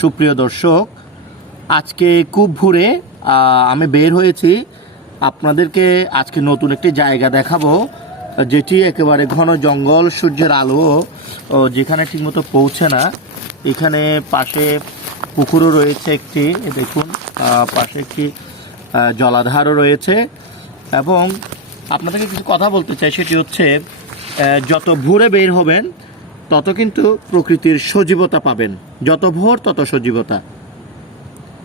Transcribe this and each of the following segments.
সুপ্রিয় দর্শক, আজকে খুব ভোরে আমি বের হয়েছি। আপনাদেরকে আজকে নতুন একটি জায়গা দেখাবো, যেটি একেবারে ঘন জঙ্গল, সূর্যের আলো যেখানে ঠিকমতো পৌঁছে না। এখানে পাশে পুকুরও রয়েছে একটি দেখুন পাশে একটি জলাধারও রয়েছে। এবং আপনাদেরকে কিছু কথা বলতে চাই, সেটি হচ্ছে যত ভোরে বের হবেন তত কিন্তু প্রকৃতির সজীবতা পাবেন। যত ভোর, তত সজীবতা।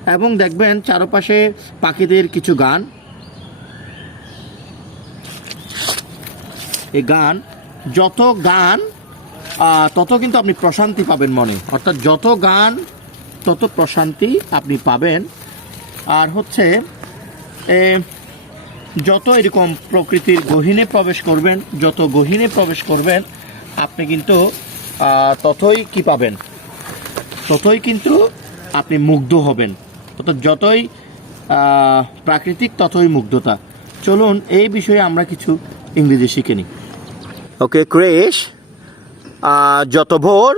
এবং দেখবেন চারপাশে পাখিদের কিছু গান। এই গান, যত গান তত কিন্তু আপনি প্রশান্তি পাবেন মনে। অর্থাৎ যত গান, তত প্রশান্তি আপনি পাবেন। আর হচ্ছে যত এরকম প্রকৃতির গহীনে প্রবেশ করবেন, যত গহীনে প্রবেশ করবেন, আপনি কিন্তু ততই কি পাবেন ততই কিন্তু আপনি মুগ্ধ হবেন অর্থাৎ যতই প্রাকৃতিক ততই মুগ্ধতা চলুন এই বিষয়ে আমরা কিছু ইংরেজি শিখে নিই ওকে ক্রেশ যত ভোর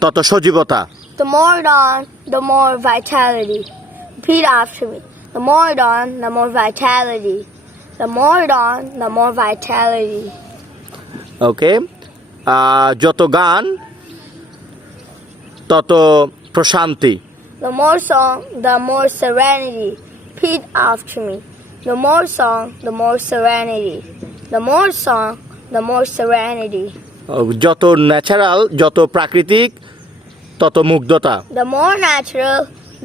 তত সজীবতা The more dawn, the more vitality. Repeat after me. The more dawn, the more vitality. The more dawn, the more vitality. ওকে যত গান তত প্রশান্তি The more song, the more serenity. Repeat after me. The more song, the more serenity. The more song, the more serenity. যত natural যত প্রাকৃতিক তত মুগ্ধতা The more natural,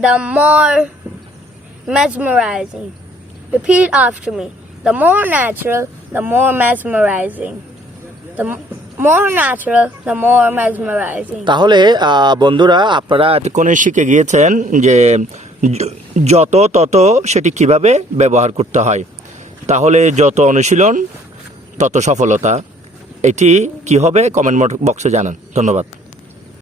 the more mesmerizing. Repeat after me. The more natural, the more mesmerizing. The m- তাহলে বন্ধুরা, আপনারা এতক্ষণে শিখে গিয়েছেন যে যত তত সেটি কীভাবে ব্যবহার করতে হয়। তাহলে যত অনুশীলন, তত সফলতা। এটি কি হবে? কমেন্ট বক্সে জানান। ধন্যবাদ।